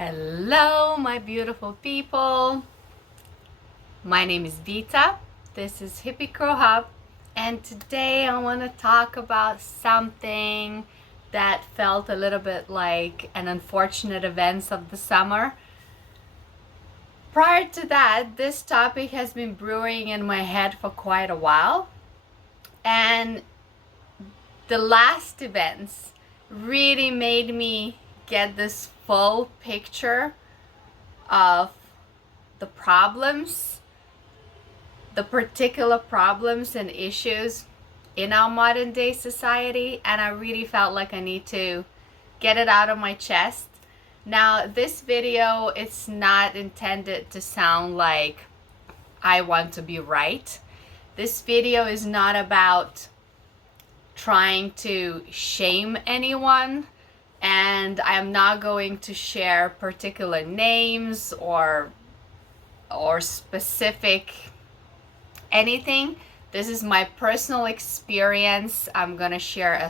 Hello, my beautiful people. My name is Vita. This is Hippie Crow Hub, and today I want to talk about something that felt a little bit like an unfortunate events of the summer. Prior to that, this topic has been brewing in my head for quite a while, and the last events really made me get this full picture of the problems, the particular problems and issues in our modern day society, and I really felt like I need to get it out of my chest. Now, this video, it's not intended to sound like I want to be right. This video is not about trying to shame anyone, and I'm not going to share particular names or specific anything. This is my personal experience. I'm gonna share a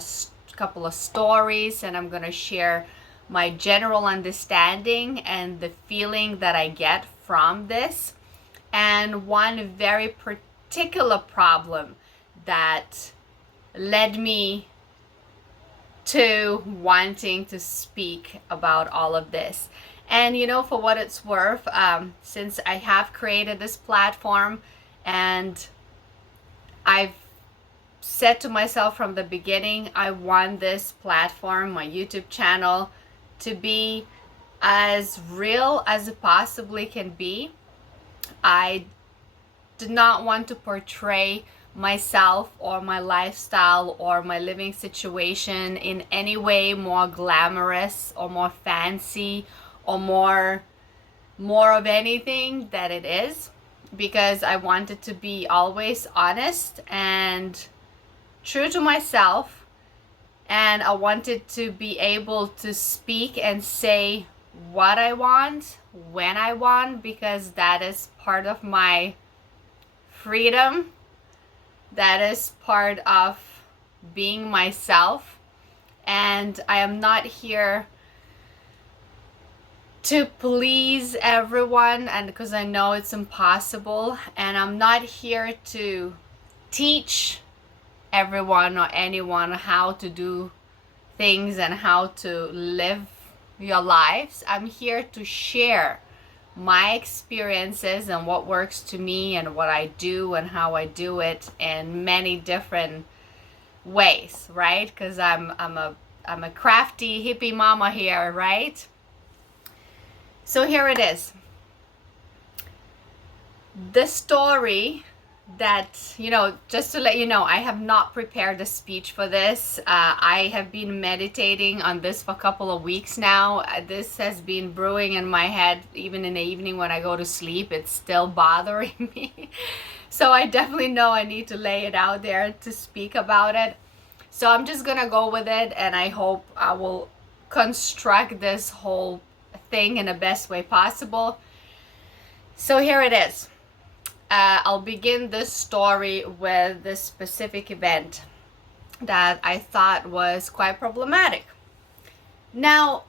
couple of stories, and I'm gonna share my general understanding and the feeling that I get from this, and one very particular problem that led me to wanting to speak about all of this. And for what it's worth, since I have created this platform, and I've said to myself from the beginning, I want this platform, my YouTube channel, to be as real as it possibly can be. I do not want to portray myself or my lifestyle or my living situation in any way more glamorous or more fancy or more of anything that it is, because I wanted to be always honest and true to myself, and I wanted to be able to speak and say what I want when I want, because that is part of my freedom. That is part of being myself, and I am not here to please everyone, and because I know it's impossible, and I'm not here to teach everyone or anyone how to do things and how to live your lives. I'm here to share my experiences and what works to me and what I do and how I do it in many different ways, right? Because I'm a crafty hippie mama here, right? So here it is. The story that, just to let you know, I have not prepared a speech for this. I have been meditating on this for a couple of weeks now. This has been brewing in my head, even in the evening when I go to sleep. It's still bothering me. So I definitely know I need to lay it out there to speak about it. So I'm just gonna go with it, and I hope I will construct this whole thing in the best way possible. So here it is. I'll begin this story with this specific event that I thought was quite problematic. Now,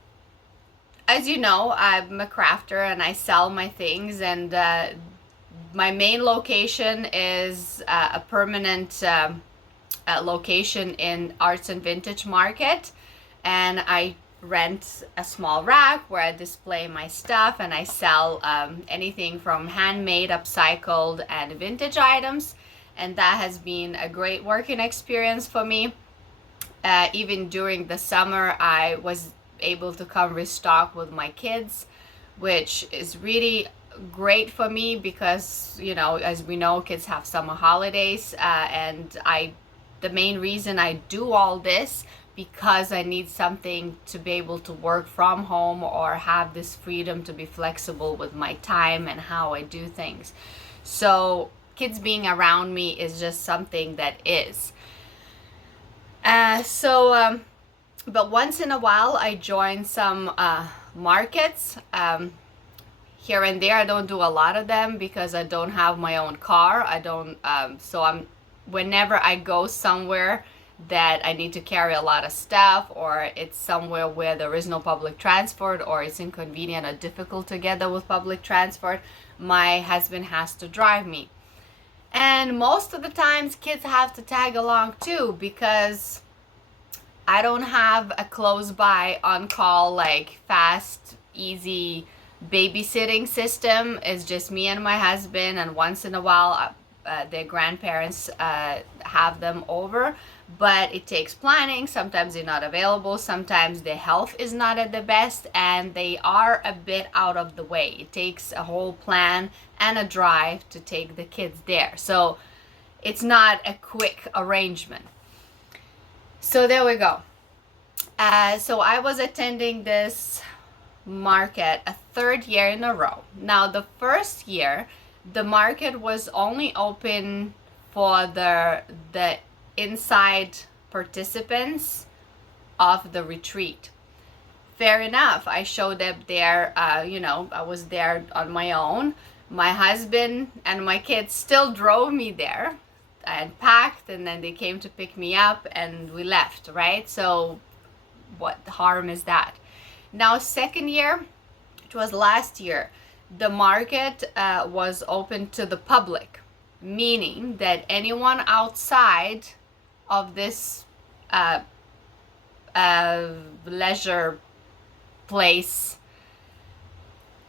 as you know, I'm a crafter and I sell my things, and my main location is a permanent location in Arts and Vintage Market, and I rent a small rack where I display my stuff, and I sell anything from handmade, upcycled, and vintage items, and that has been a great working experience for me. Even during the summer, I was able to come restock with my kids, which is really great for me because, as we know, kids have summer holidays, and the main reason I do all this because I need something to be able to work from home or have this freedom to be flexible with my time and how I do things. So kids being around me is just something that is. But once in a while I join some markets here and there. I don't do a lot of them because I don't have my own car. Whenever I go somewhere that I need to carry a lot of stuff, or it's somewhere where there is no public transport, or it's inconvenient or difficult to get there with public transport, my husband has to drive me. And most of the times kids have to tag along too, because I don't have a close by on call, like fast, easy babysitting system. It's just me and my husband, and once in a while their grandparents have them over, but it takes planning. Sometimes they're not available, sometimes their health is not at the best, and they are a bit out of the way. It takes a whole plan and a drive to take the kids there, so it's not a quick arrangement. So there we go. So I was attending this market a third year in a row. Now the first year the market was only open for the inside participants of the retreat. Fair enough, I showed up there, I was there on my own. My husband and my kids still drove me there and packed, and then they came to pick me up and we left, right? So what harm is that? Now second year, it was last year, the market was open to the public, meaning that anyone outside of this leisure place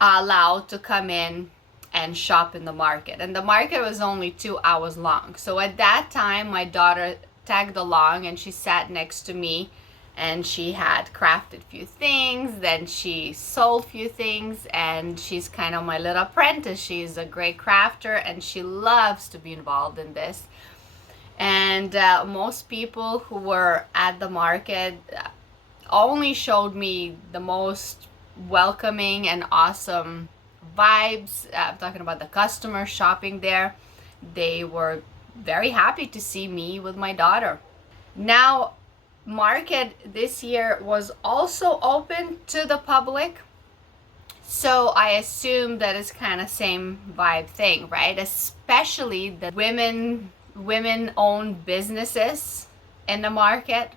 are allowed to come in and shop in the market. And the market was only 2 hours long. So at that time my daughter tagged along, and she sat next to me, and she had crafted few things, then she sold few things, and she's kind of my little apprentice. She's a great crafter and she loves to be involved in this. And most people who were at the market only showed me the most welcoming and awesome vibes. I'm talking about the customers shopping there. They were very happy to see me with my daughter. Now market this year was also open to the public, so I assume that it's kind of same vibe thing, right? Especially the women-owned businesses in the market,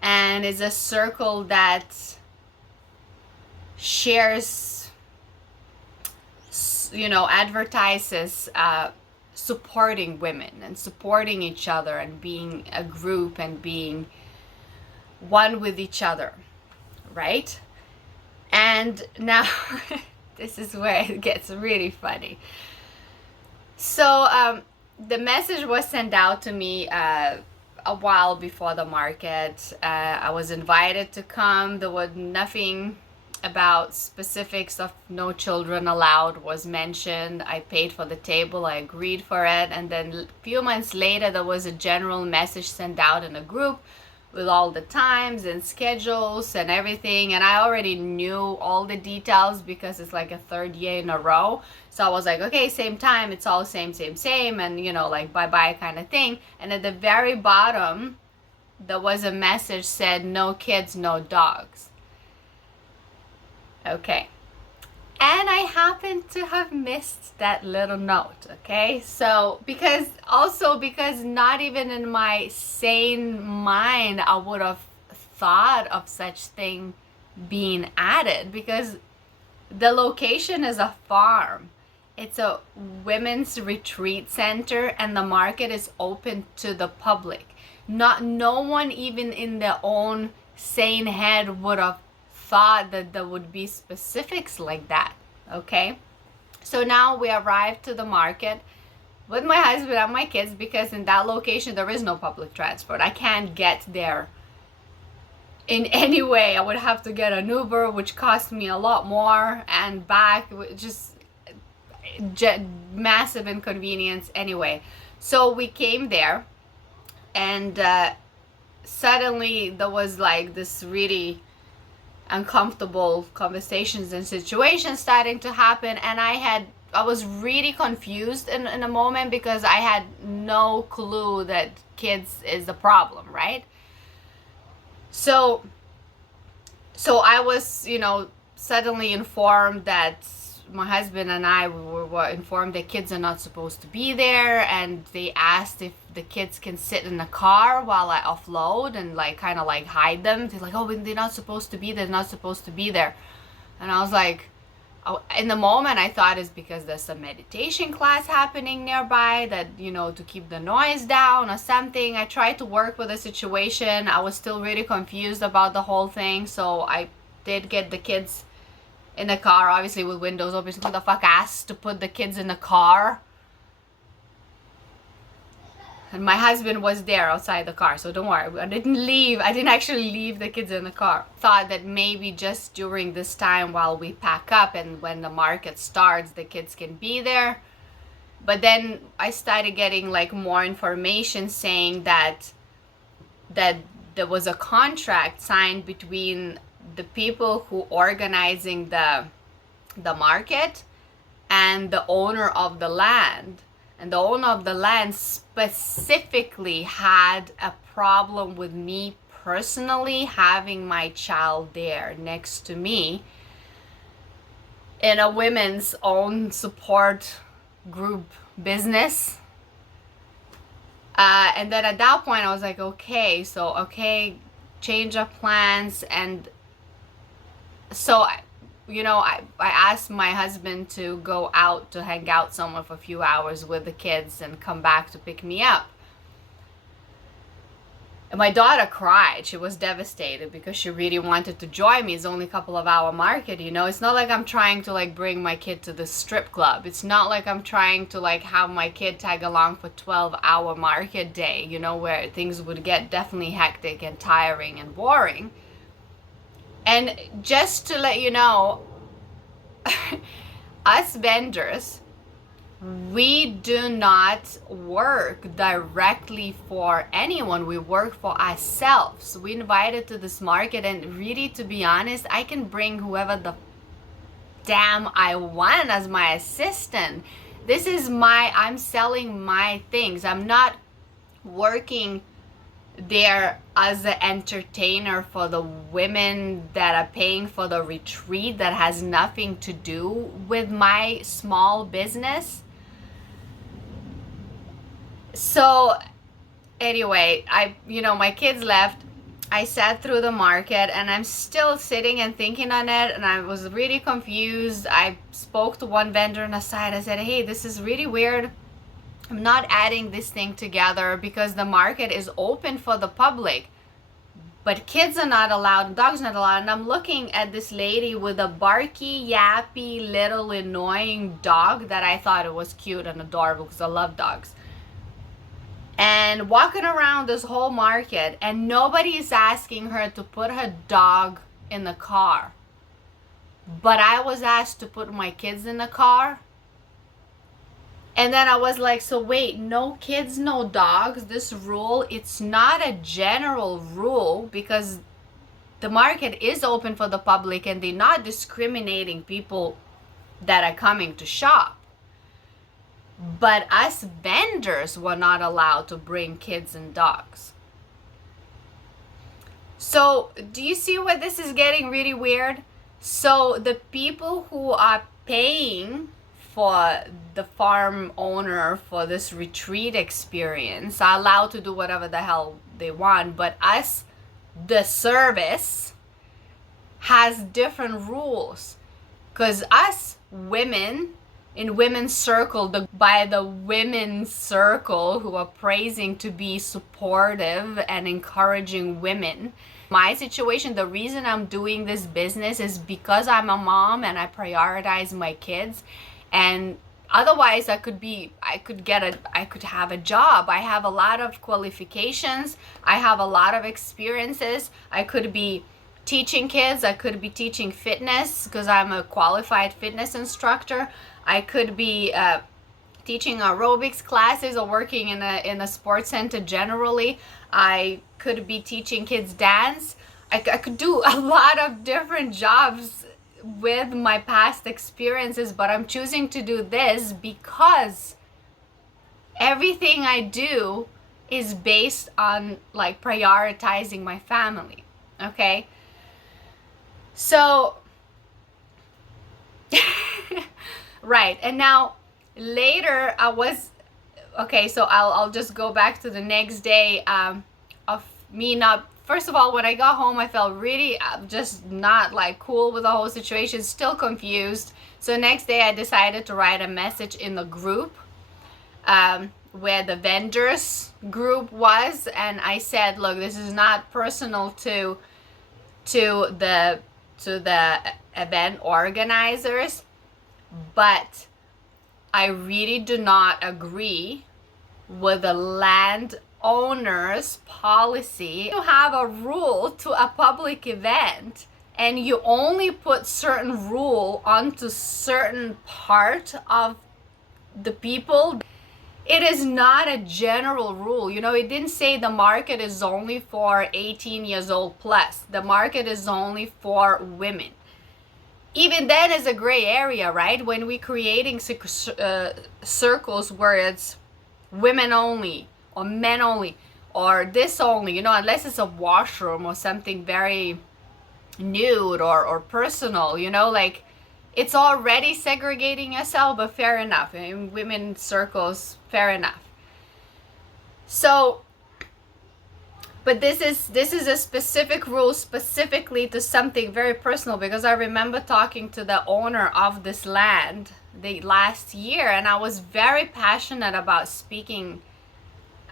and it's a circle that shares, advertises supporting women and supporting each other and being a group and being one with each other, right? And now this is where it gets really funny. So the message was sent out to me a while before the market. I was invited to come. There was nothing about specifics of no children allowed was mentioned. I paid for the table, I agreed for it, and then a few months later there was a general message sent out in a group with all the times and schedules and everything, and I already knew all the details because it's like a third year in a row. So I was like, okay, same time, it's all same, and like bye-bye kind of thing. And at the very bottom there was a message said, no kids, no dogs. Okay, and I happened to have missed that little note. Okay, so because not even in my sane mind I would have thought of such thing being added, because the location is a farm. It's a women's retreat center, and the market is open to the public. No one even in their own sane head would have thought that there would be specifics like that. Okay, so now we arrived to the market with my husband and my kids, because in that location there is no public transport. I can't get there in any way. I would have to get an Uber, which cost me a lot more, and back, just massive inconvenience anyway. So we came there, and suddenly there was like this really uncomfortable conversations and situations starting to happen, and I was really confused in a moment, because I had no clue that kids is the problem, right? So I was suddenly informed that my husband and I, were informed that kids are not supposed to be there, and they asked if the kids can sit in the car while I offload and like kind of like hide them. They're like, oh, they're not supposed to be there, they're not supposed to be there. And I was like, oh, in the moment I thought it's because there's some meditation class happening nearby, that, you know, to keep the noise down or something. I tried to work with the situation. I was still really confused about the whole thing, so I did get the kids in the car, obviously with windows open. Who the fuck asked to put the kids in the car? And my husband was there outside the car, so don't worry. I didn't actually leave the kids in the car. Thought that maybe just during this time while we pack up and when the market starts, the kids can be there. But then I started getting like more information saying that there was a contract signed between the people who organizing the market and the owner of the land. And the owner of the land specifically had a problem with me personally having my child there next to me in a women's own support group business. And then at that point I was like, okay, change of plans. And so I asked my husband to go out to hang out somewhere for a few hours with the kids and come back to pick me up. And my daughter cried. She was devastated because she really wanted to join me. It's only a couple of hour market, you know. It's not like I'm trying to like bring my kid to the strip club. It's not like I'm trying to like have my kid tag along for 12-hour market day, you know, where things would get definitely hectic and tiring and boring. And just to let you know, us vendors, we do not work directly for anyone. We work for ourselves. We invited to this market, and really, to be honest, I can bring whoever the damn I want as my assistant. I'm selling my things. I'm not working there as an entertainer for the women that are paying for the retreat that has nothing to do with my small business. So anyway, my kids left. I sat through the market and I'm still sitting and thinking on it, and I was really confused. I spoke to one vendor on the side. I said, hey, this is really weird. I'm not adding this thing together because the market is open for the public, but kids are not allowed and dogs are not allowed. And I'm looking at this lady with a barky, yappy, little annoying dog that I thought it was cute and adorable because I love dogs. And walking around this whole market, and nobody is asking her to put her dog in the car. But I was asked to put my kids in the car. And then I was like, so wait, no kids, no dogs. This rule, it's not a general rule because the market is open for the public and they're not discriminating people that are coming to shop. But us vendors were not allowed to bring kids and dogs. So do you see where this is getting really weird? So the people who are paying for the farm owner for this retreat experience are allowed to do whatever the hell they want, but us, the service, has different rules. Because us women in women's circle, by the women's circle who are praising to be supportive and encouraging women, my situation, the reason I'm doing this business is because I'm a mom and I prioritize my kids. And otherwise I could have a job. I have a lot of qualifications. I have a lot of experiences. I could be teaching kids. I could be teaching fitness because I'm a qualified fitness instructor. I could be teaching aerobics classes or working in a sports center generally. I could be teaching kids dance. I could do a lot of different jobs with my past experiences, but I'm choosing to do this because everything I do is based on like prioritizing my family. Okay, so Right. And now later I was okay, so I'll just go back to the next day of me not, first of all, when I got home I felt really just not like cool with the whole situation, still confused. So next day I decided to write a message in the group where the vendors group was, and I said, look, this is not personal to the event organizers, but I really do not agree with the landowner's policy. You have a rule to a public event and you only put certain rule onto certain part of the people. It is not a general rule. You know, it didn't say the market is only for 18 years old plus. The market is only for women. Even then is a gray area, right? When we're creating circles where it's women only or men only or this only, you know, unless it's a washroom or something very nude or personal, you know, like it's already segregating yourself, but fair enough. In women circles, fair enough. So, but this is a specific rule specifically to something very personal, because I remember talking to the owner of this land the last year, and I was very passionate about speaking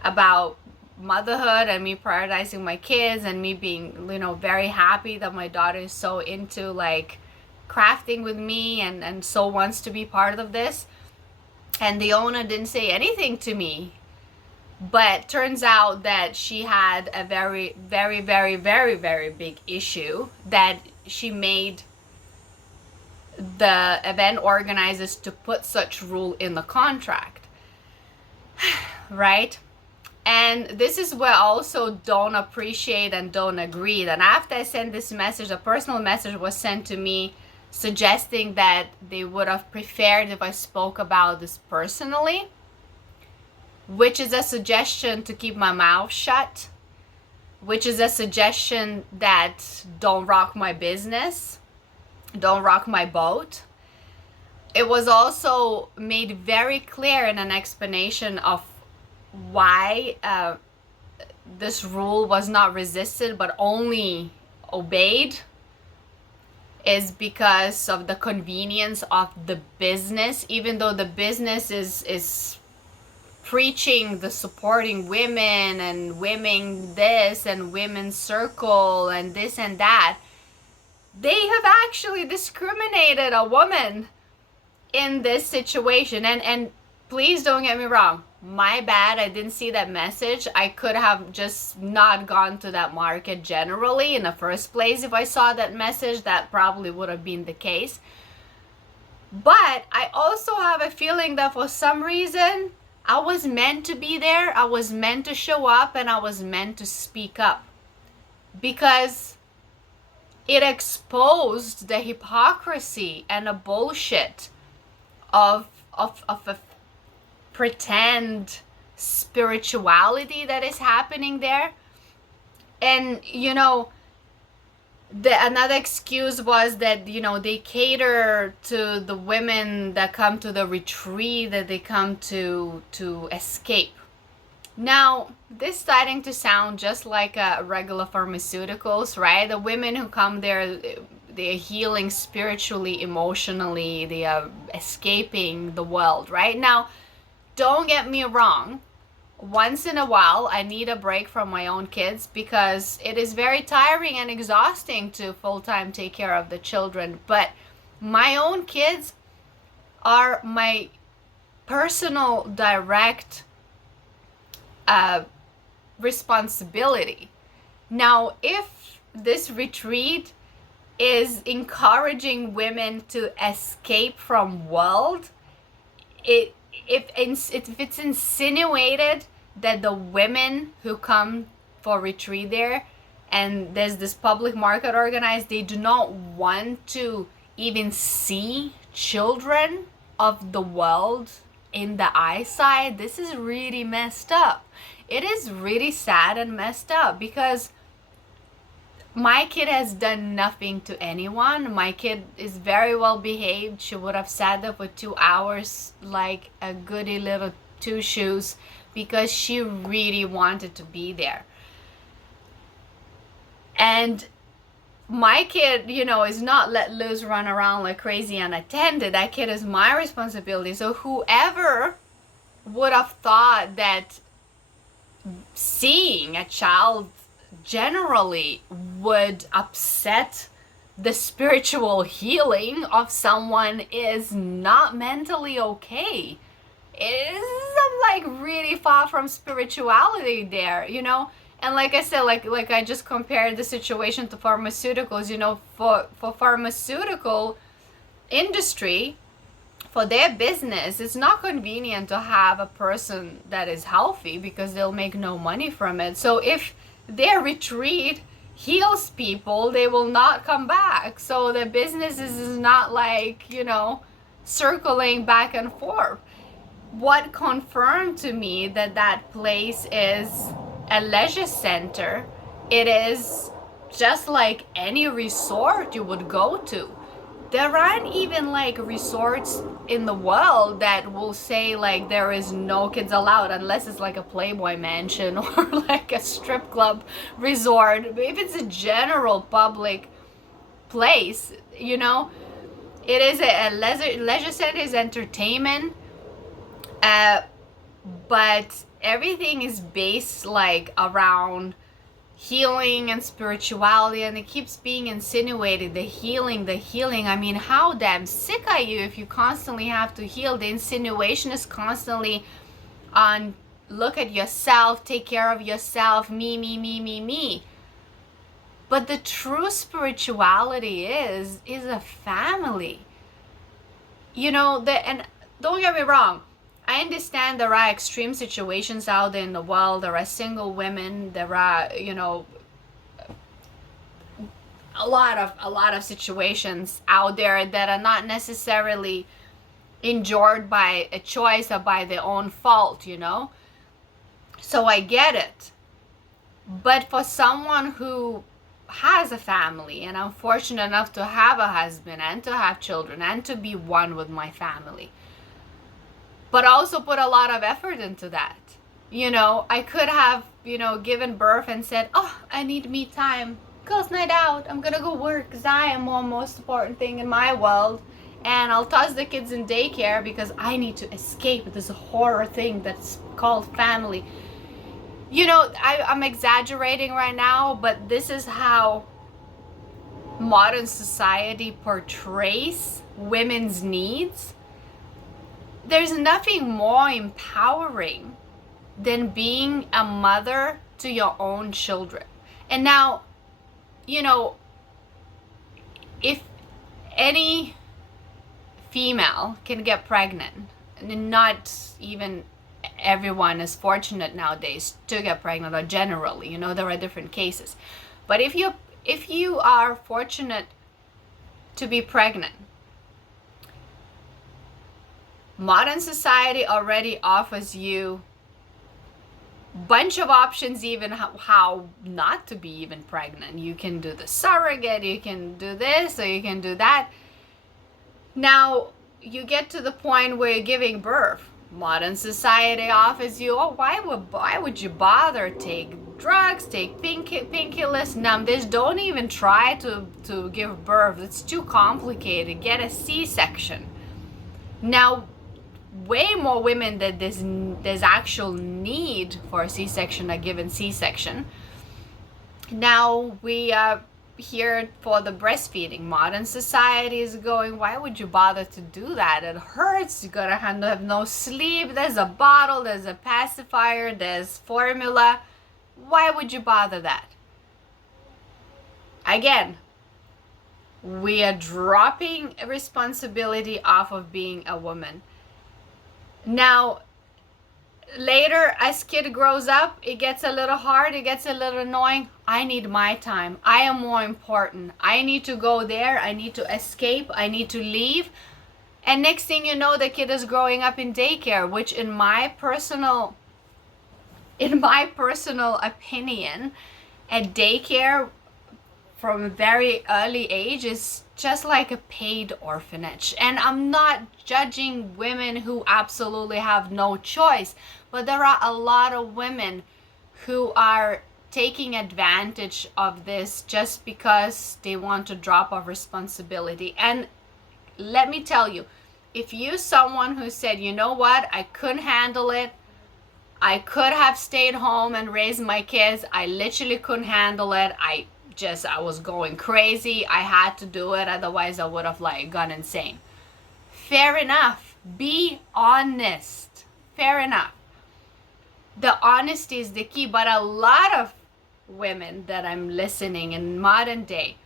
about motherhood and me prioritizing my kids and me being, you know, very happy that my daughter is so into like crafting with me and so wants to be part of this. And the owner didn't say anything to me, but turns out that she had a very big issue that she made the event organizers to put such rule in the contract. Right? And this is where I also don't appreciate and don't agree. And after I sent this message, a personal message was sent to me suggesting that they would have preferred if I spoke about this personally, which is a suggestion to keep my mouth shut, which is a suggestion that don't rock my business, don't rock my boat. It was also made very clear in an explanation of why this rule was not resisted but only obeyed, is because of the convenience of the business. Even though the business is preaching the supporting women and women this and women's circle and this and that, they have actually discriminated a woman in this situation. And please don't get me wrong, my bad, I didn't see that message. I could have just not gone to that market generally in the first place. If I saw that message, that probably would have been the case. But I also have a feeling that for some reason I was meant to be there, I was meant to show up, and I was meant to speak up, because it exposed the hypocrisy and the bullshit of a pretend spirituality that is happening there. And you know, another excuse was that, you know, they cater to the women that come to the retreat, that they come to escape. Now, this is starting to sound just like a regular pharmaceuticals, right? The women who come there, they're healing spiritually, emotionally, they are escaping the world, right? Now, don't get me wrong, once in a while I need a break from my own kids, because it is very tiring and exhausting to full-time take care of the children. But my own kids are my personal direct responsibility. Now, if this retreat is encouraging women to escape from world, if it's insinuated that the women who come for retreat there, and there's this public market organized, they do not want to even see children of the world in the eyesight, this is really messed up. It is really sad and messed up, because My kid has done nothing to anyone. My kid is very well behaved. She would have sat there for 2 hours like a goody little two shoes because she really wanted to be there. And my kid, is not let loose, run around like crazy unattended. That kid is my responsibility. So whoever would have thought that seeing a child generally would upset the spiritual healing of someone is not mentally okay. It is like really far from spirituality there, And like I said, like I just compared the situation to pharmaceuticals, for pharmaceutical industry, for their business, it's not convenient to have a person that is healthy because they'll make no money from it. So if their retreat heals people, they will not come back. So the business is not like, circling back and forth. What confirmed to me that that place is a leisure center, it is just like any resort you would go to. There aren't even like resorts in the world that will say like there is no kids allowed unless it's like a Playboy mansion or like a strip club resort. If it's a general public place, it is a leisure center, is entertainment, but everything is based like around healing and spirituality, and it keeps being insinuated, the healing. I mean, how damn sick are you if you constantly have to heal? The insinuation is constantly on, look at yourself, take care of yourself, me. But the true spirituality is a family, and don't get me wrong, I understand there are extreme situations out there in the world. There are single women. There are, a lot of situations out there that are not necessarily endured by a choice or by their own fault, So I get it. But for someone who has a family, and I'm fortunate enough to have a husband and to have children and to be one with my family, but also put a lot of effort into that. I could have, given birth and said, oh, I need me time. Girls' night out. I'm going to go work because I am the most important thing in my world. And I'll toss the kids in daycare because I need to escape this horror thing that's called family. I'm exaggerating right now, but this is how modern society portrays women's needs. There's nothing more empowering than being a mother to your own children. And now, if any female can get pregnant, and not even everyone is fortunate nowadays to get pregnant, or generally, there are different cases. But if you are fortunate to be pregnant, modern society already offers you a bunch of options, even how not to be even pregnant. You can do the surrogate, you can do this, or you can do that. Now, you get to the point where you're giving birth. Modern society offers you, why would you bother? Take drugs, take painkillers, numbers. Don't even try to give birth. It's too complicated. Get a C-section. Now, way more women that there's actual need for a C-section, a given C-section. Now we are here for the breastfeeding. Modern society is going, why would you bother to do that? It hurts. You're gonna have no sleep. There's a bottle, there's a pacifier, there's formula. Why would you bother that? Again, we are dropping responsibility off of being a woman. Now, later, as kid grows up, it gets a little hard, it gets a little annoying. I need my time. I am more important. I need to go there. I need to escape. I need to leave. And next thing you know, the kid is growing up in daycare, which in my personal opinion, a daycare from a very early age is just like a paid orphanage. And I'm not judging women who absolutely have no choice, but there are a lot of women who are taking advantage of this just because they want to drop off responsibility. And let me tell you, if you're someone who said, you know what, I couldn't handle it, I could have stayed home and raised my kids, I literally couldn't handle it, I was going crazy, I had to do it, otherwise I would have like gone insane. Fair enough. Be honest. Fair enough. The honesty is the key. But a lot of women that I'm listening in modern day,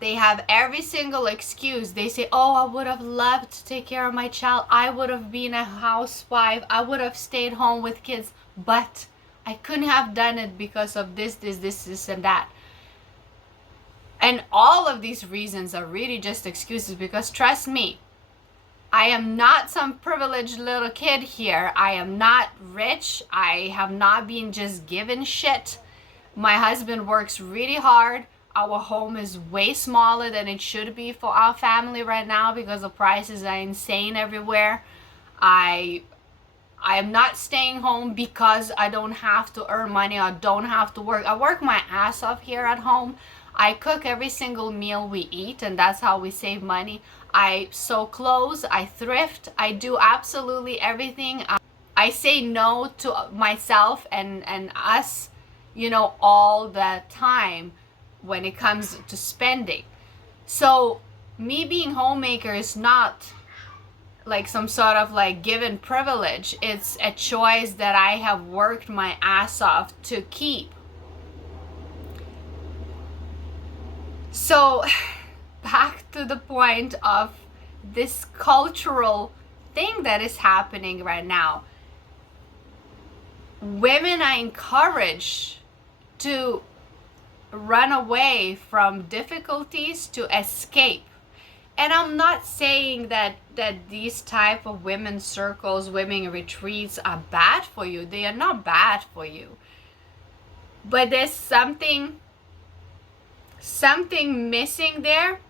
they have every single excuse. They say, oh, I would have loved to take care of my child, I would have been a housewife, I would have stayed home with kids, but I couldn't have done it because of this and that. And all of these reasons are really just excuses, because trust me, I am not some privileged little kid here. I am not rich. I have not been just given shit. My husband works really hard. Our home is way smaller than it should be for our family right now because the prices are insane everywhere. I am not staying home because I don't have to earn money or don't have to work. I work my ass off here at home. I cook every single meal we eat, and that's how we save money. I sew clothes, I thrift, I do absolutely everything. I say no to myself and us, all the time when it comes to spending. So me being homemaker is not like some sort of like given privilege. It's a choice that I have worked my ass off to keep. So back to the point of this cultural thing that is happening right now. Women are encouraged to run away from difficulties, to escape. And I'm not saying that these type of women's circles, women retreats are bad for you. They are not bad for you. But there's something missing there,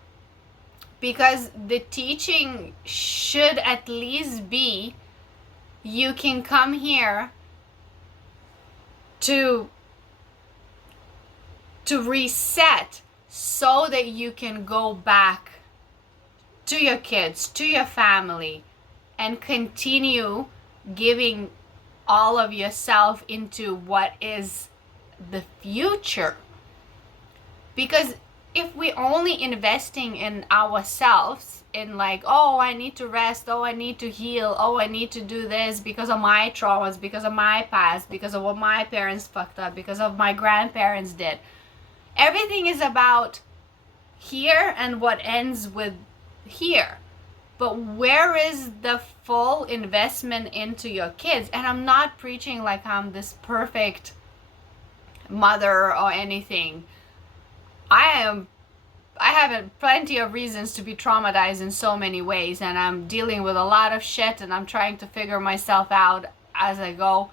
because the teaching should at least be, you can come here to reset so that you can go back to your kids, to your family, and continue giving all of yourself into what is the future. Because if we're only investing in ourselves, in like, oh, I need to rest, oh, I need to heal, oh, I need to do this because of my traumas, because of my past, because of what my parents fucked up, because of my grandparents did. Everything is about here and what ends with here. But where is the full investment into your kids? And I'm not preaching like I'm this perfect mother or anything. I have plenty of reasons to be traumatized in so many ways, and I'm dealing with a lot of shit, and I'm trying to figure myself out as I go.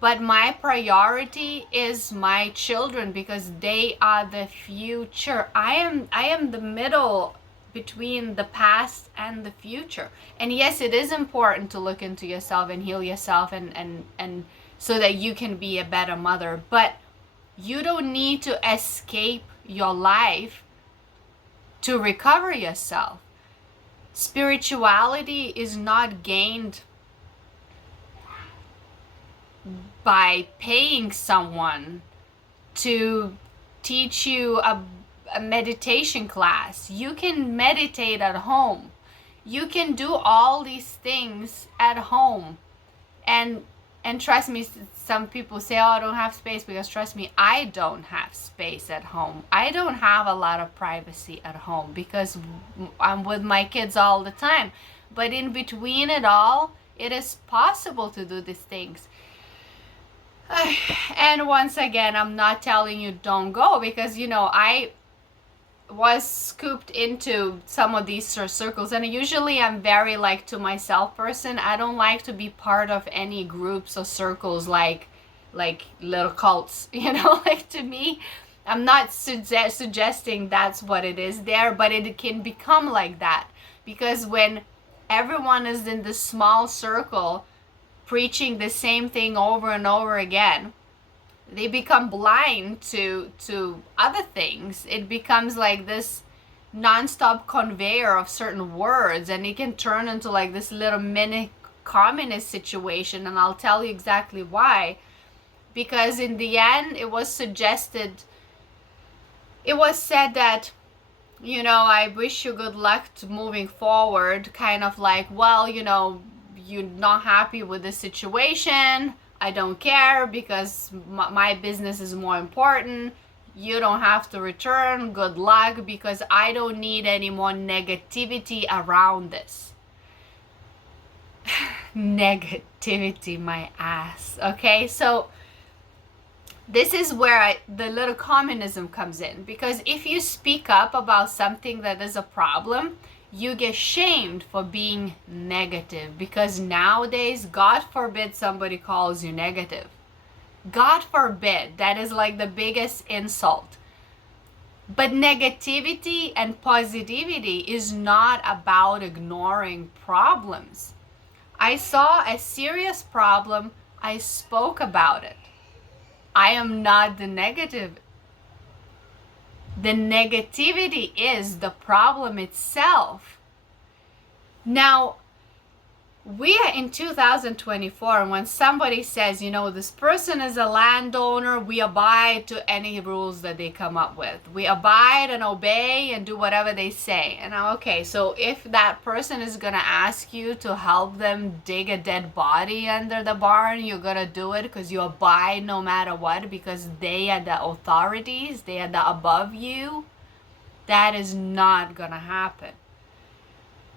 But my priority is my children, because they are the future. I am the middle between the past and the future. And yes, it is important to look into yourself and heal yourself and so that you can be a better mother. But you don't need to escape your life to recover yourself. Spirituality is not gained by paying someone to teach you a meditation class. You can meditate at home. You can do all these things at home. And trust me, some people say, oh, I don't have space, because trust me, I don't have space at home. I don't have a lot of privacy at home because I'm with my kids all the time. But in between it all, it is possible to do these things. And once again, I'm not telling you don't go, because, I was scooped into some of these circles, and usually I'm very like to myself person. I don't like to be part of any groups or circles like little cults, like to me I'm not suggesting that's what it is there, but it can become like that because when everyone is in this small circle preaching the same thing over and over again, they become blind to other things. It becomes like this non-stop conveyor of certain words, and it can turn into like this little mini communist situation. And I'll tell you exactly why. Because in the end, it was said that, I wish you good luck to moving forward, kind of like, well, you're not happy with the situation, I don't care because my business is more important. You don't have to return. Good luck, because I don't need any more negativity around this. Negativity, my ass. Okay, so this is where the little communism comes in, because if you speak up about something that is a problem, you get shamed for being negative, because nowadays, God forbid somebody calls you negative. God forbid. That is like the biggest insult. But negativity and positivity is not about ignoring problems. I saw a serious problem, I spoke about it. I am not the negative. The negativity is the problem itself. Now, we are in 2024, and when somebody says, this person is a landowner, we abide to any rules that they come up with. We abide and obey and do whatever they say. And okay, so if that person is going to ask you to help them dig a dead body under the barn, you're going to do it because you abide no matter what, because they are the authorities, they are the above you. That is not going to happen.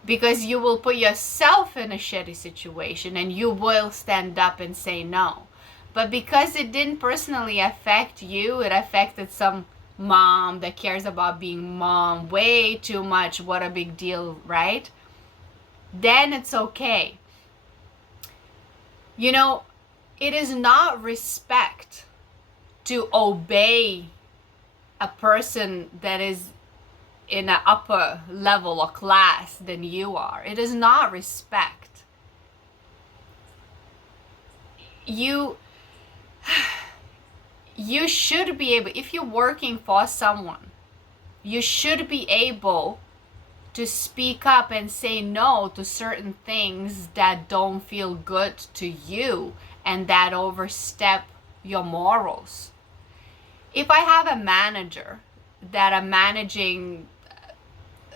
Because you will put yourself in a shitty situation and you will stand up and say no. But because it didn't personally affect you, it affected some mom that cares about being mom way too much. What a big deal, right? Then it's okay. It is not respect to obey a person that is in an upper level or class than you are. It is not respect. You should be able, if you're working for someone, you should be able to speak up and say no to certain things that don't feel good to you and that overstep your morals. If I have a manager that I'm managing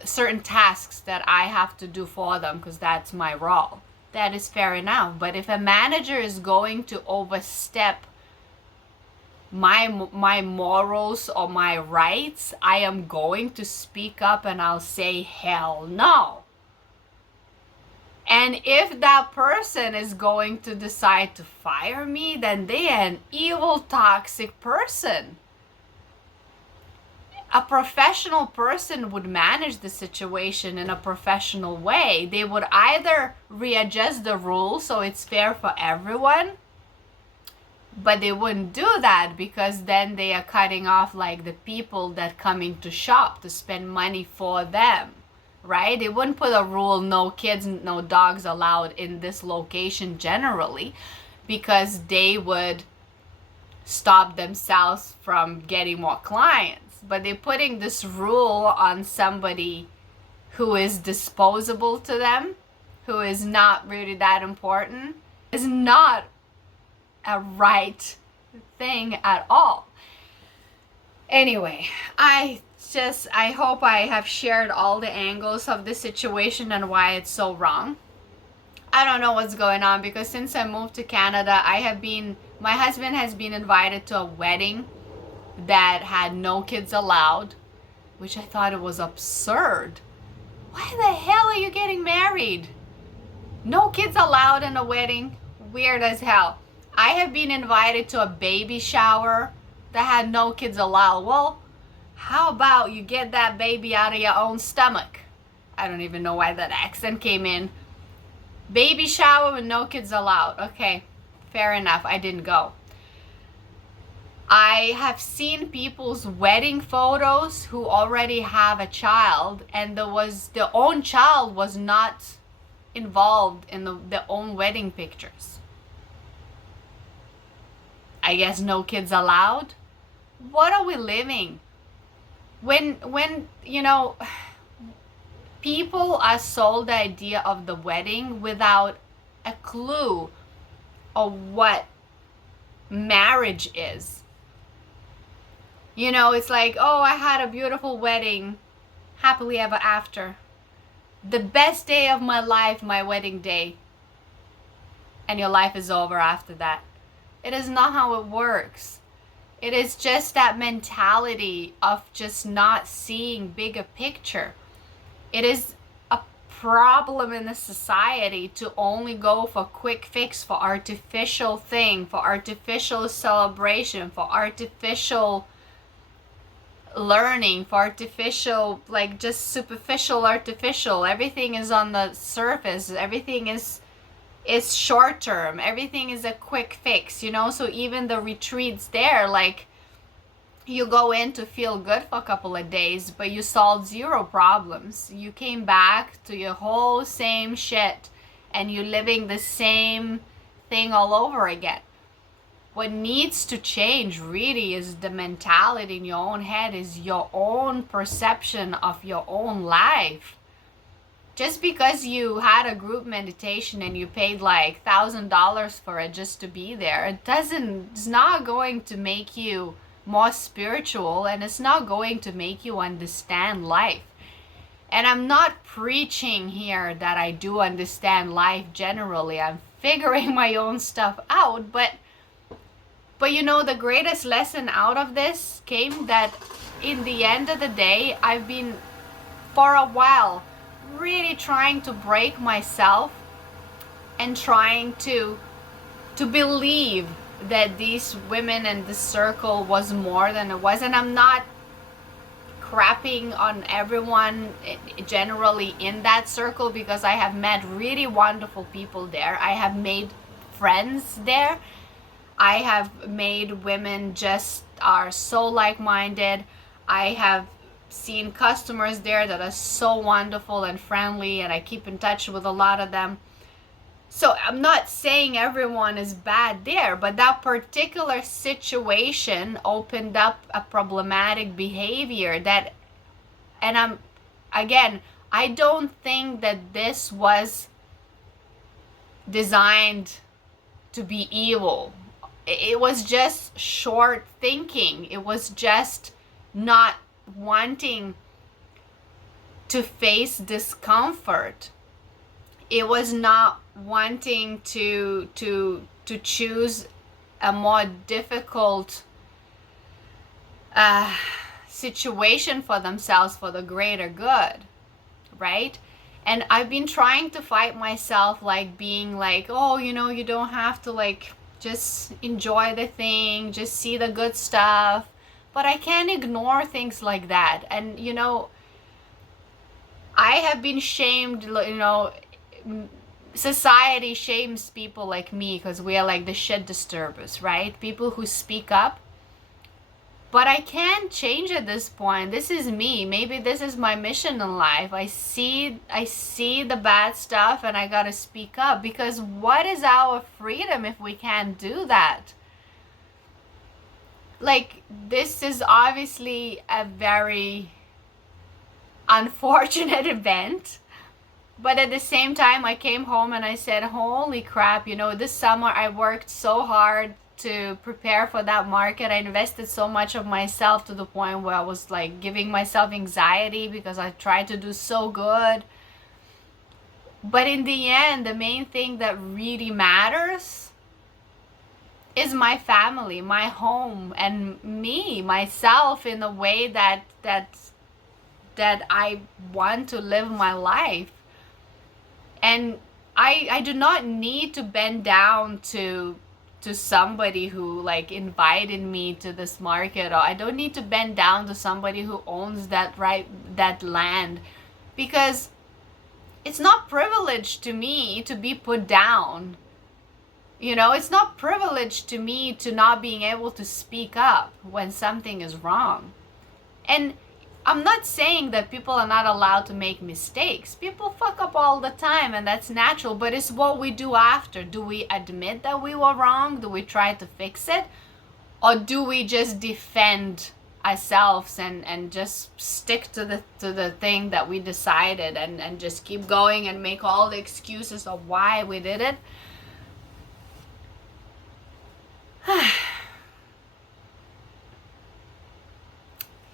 certain tasks that I have to do for them because that's my role, that is fair enough. But if a manager is going to overstep my morals or my rights, I am going to speak up and I'll say hell no. And if that person is going to decide to fire me, then they are an evil, toxic person. A professional person would manage the situation in a professional way. They would either readjust the rules so it's fair for everyone, but they wouldn't do that because then they are cutting off like the people that come into shop to spend money for them, right? They wouldn't put a rule, no kids, no dogs allowed in this location generally, because they would stop themselves from getting more clients. But they're putting this rule on somebody who is disposable to them, who is not really that important, is not a right thing at all. Anyway, I hope I have shared all the angles of the situation and why it's so wrong. I don't know what's going on, because since I moved to Canada, my husband has been invited to a wedding that had no kids allowed, which I thought it was absurd. Why the hell are you getting married? No kids allowed in a wedding? Weird as hell. I have been invited to a baby shower that had no kids allowed. Well, how about you get that baby out of your own stomach? I don't even know why that accent came in. Baby shower with no kids allowed. Okay, fair enough. I didn't go. I have seen people's wedding photos who already have a child, and their own child was not involved in their own wedding pictures. I guess no kids allowed. What are we living? When people are sold the idea of the wedding without a clue of what marriage is. It's like, oh, I had a beautiful wedding, happily ever after. The best day of my life, my wedding day. And your life is over after that. It is not how it works. It is just that mentality of just not seeing bigger picture. It is a problem in the society to only go for quick fix, for artificial thing, for artificial celebration, for artificial learning, for artificial, like just superficial artificial. Everything is on the surface. Everything is short term. Everything is a quick fix, so even the retreats there, like, you go in to feel good for a couple of days, but you solved 0 problems. You came back to your whole same shit, and you're living the same thing all over again. What needs to change really is the mentality in your own head, is your own perception of your own life. Just because you had a group meditation and you paid like $1,000 for it just to be there, it's not going to make you more spiritual, and it's not going to make you understand life. And I'm not preaching here that I do understand life generally. I'm figuring my own stuff out, but the greatest lesson out of this came that in the end of the day, I've been for a while really trying to break myself and trying to believe that these women in this circle was more than it was. And I'm not crapping on everyone generally in that circle, because I have met really wonderful people there. I have made friends there. I have made women just are so like-minded. I have seen customers there that are so wonderful and friendly, and I keep in touch with a lot of them. So I'm not saying everyone is bad there, but that particular situation opened up a problematic behavior and I don't think that this was designed to be evil. It was just short thinking. It was just not wanting to face discomfort. It was not wanting to choose a more difficult situation for themselves for the greater good, right? And I've been trying to fight myself, like being like, oh, you don't have to, like, just enjoy the thing, just see the good stuff. But I can't ignore things like that. And I have been shamed, society shames people like me because we are like the shit disturbers, right? People who speak up. But I can't change at this point. This is me. Maybe this is my mission in life. I see the bad stuff and I gotta speak up, because what is our freedom if we can't do that? Like, this is obviously a very unfortunate event, but at the same time I came home and I said, holy crap, this summer I worked so hard to prepare for that market. I invested so much of myself to the point where I was like giving myself anxiety because I tried to do so good. But in the end, the main thing that really matters is my family, my home, and me, myself, in the way that I want to live my life. And I do not need to bend down to somebody who like invited me to this market, or I don't need to bend down to somebody who owns that land, because it's not privileged to me to be put down You know, it's not privilege to me to not being able to speak up when something is wrong. And I'm not saying that people are not allowed to make mistakes. People fuck up all the time, and that's natural, but it's what we do after. Do we admit that we were wrong? Do we try to fix it? Or do we just defend ourselves and just stick to the thing that we decided and just keep going and make all the excuses of why we did it?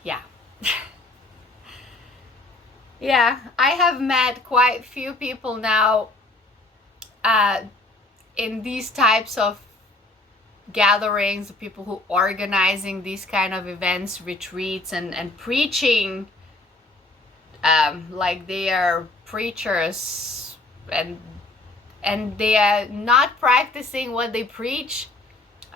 Yeah. Yeah, I have met quite few people now in these types of gatherings, people who organizing these kind of events, retreats, and preaching like they are preachers, and they are not practicing what they preach.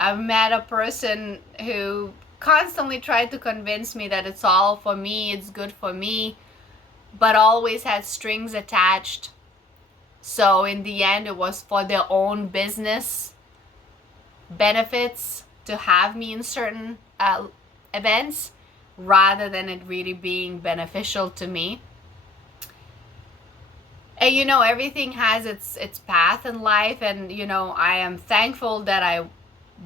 I've met a person who constantly tried to convince me that it's all for me, it's good for me, but always had strings attached. So in the end, it was for their own business benefits to have me in certain events rather than it really being beneficial to me. And you know, everything has its path in life, and you know, I am thankful that I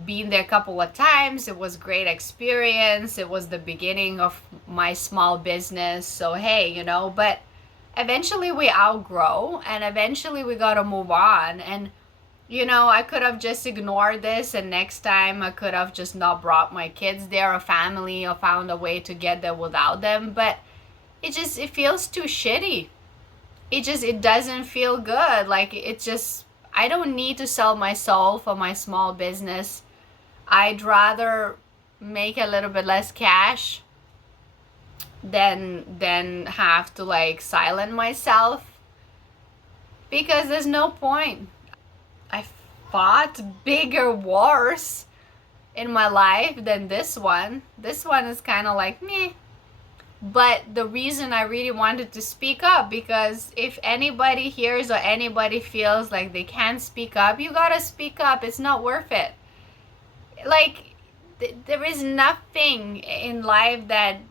been there a couple of times. It was great experience. It was the beginning of my small business. So hey, you know, but eventually we outgrow, and eventually we got to move on. And you know, I could have just ignored this, and next time I could have just not brought my kids there or family, or found a way to get there without them. But it feels too shitty. It doesn't feel good. Like, I don't need to sell my soul for my small business. I'd rather make a little bit less cash than have to like silence myself, because there's no point. I fought bigger wars in my life than this one. This one is kind of like meh. But the reason I really wanted to speak up, because if anybody hears or anybody feels like they can't speak up, you gotta speak up. It's not worth it. Like, there is nothing in life that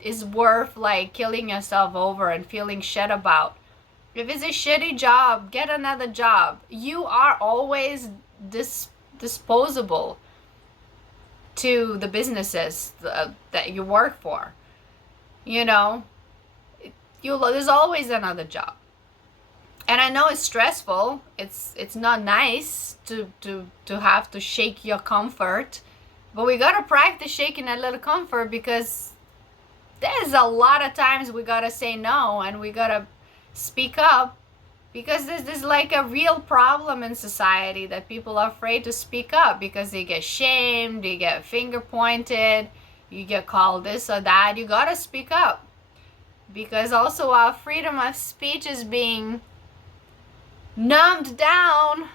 is worth like killing yourself over and feeling shit about. If it's a shitty job, get another job. You are always disposable to the businesses that you work for. You know, there's always another job. And I know it's stressful. It's not nice to have to shake your comfort, but we gotta practice shaking that little comfort, because there's a lot of times we gotta say no, and we gotta speak up, because there's like a real problem in society that people are afraid to speak up because they get shamed, they get finger pointed, you get called this or that. You gotta speak up, because also our freedom of speech is being numbed down.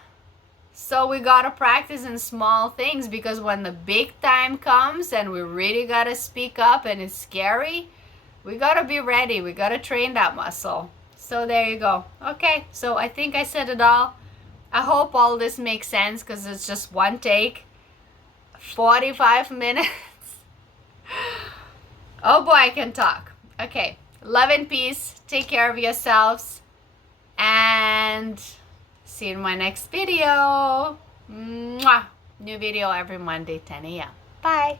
So we gotta practice in small things, because when the big time comes and we really gotta speak up and it's scary, we gotta be ready. We gotta train that muscle. So there you go. Okay, so I think I said it all. I hope all this makes sense, because it's just one take. 45 minutes. Oh boy, I can talk. Okay, love and peace. Take care of yourselves. And see you in my next video. Mwah. New video every Monday, 10 a.m. Bye.